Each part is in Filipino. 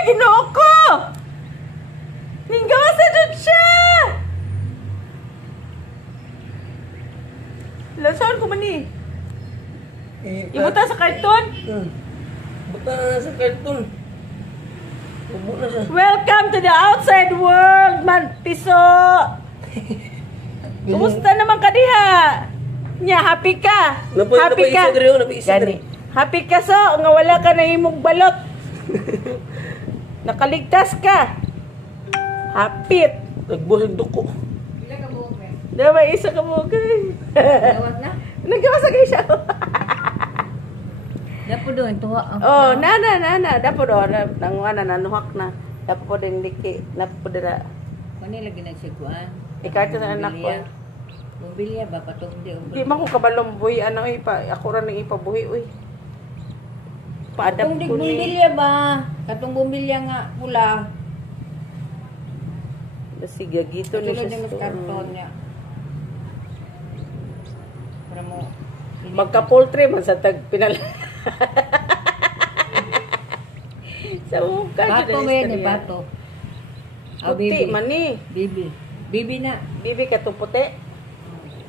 Ginoo ko! Ninggawa sa dyan siya! Saan ko man eh? Ibuta sa karton? Buta na sa karton. Ubo na siya. Welcome to the outside world, man piso! Kumusta naman ka diha? Nya, happy ka? Happy ka? Gani. Happy ka so, nga wala ka na imong balot. Nakaligtas ka. Hapit. Nagbusog duko. Bila ka buhok eh. Diba, isa ka mo kay. Gawas na? Nagawa sa kayo siya. Dapo doon, tuwa. Oh, nana. Dapo doon, nanuhak na. Dapo din liki. Dapo din na. Kani lagi na siya kuan. Ikarto sa anak ko. Bumbilya ba patong di. Di man ko kabalong buhi. Ano ipa, ako rin nang ipabuhi. Uy. Paadap Katong di ko ni. bumbilya ba? Katong bumbilya nga pula. Sige, gito ni Tulad siya. yung mas karton niya. Para mo. Magka-poultry man sa tag pinal. Sa mukha. Bato ba yan eh, bato. Ah, Puti bibi. man ni. Bibi. Bibi na. Bibi ka to puti.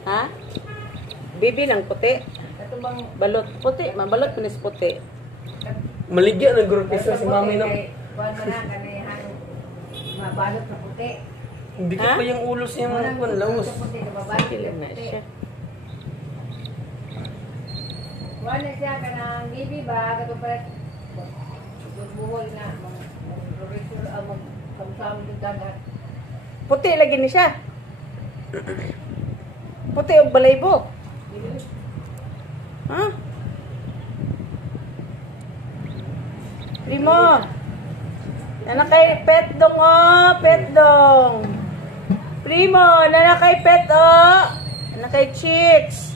Ha? Bibi ng puti. Kato bang Balot puti. Mabalot manis puti. Maligya ng grupisa si mami na. Kuan mo na kanihan. Mabalot sa puti. Hindi ka pa yung ulos yung kuan laos. Kailan na siya. Kuan na siya kanang bibi ba kato pa buhol na mag-resur mag-samsam ng dagat. Puti lagi ni siya. Puti og balaybo. Ha? Primo. Nana kay pet dong oh, pet dong. Primo, nana kay pet oh. Nana kay chicks.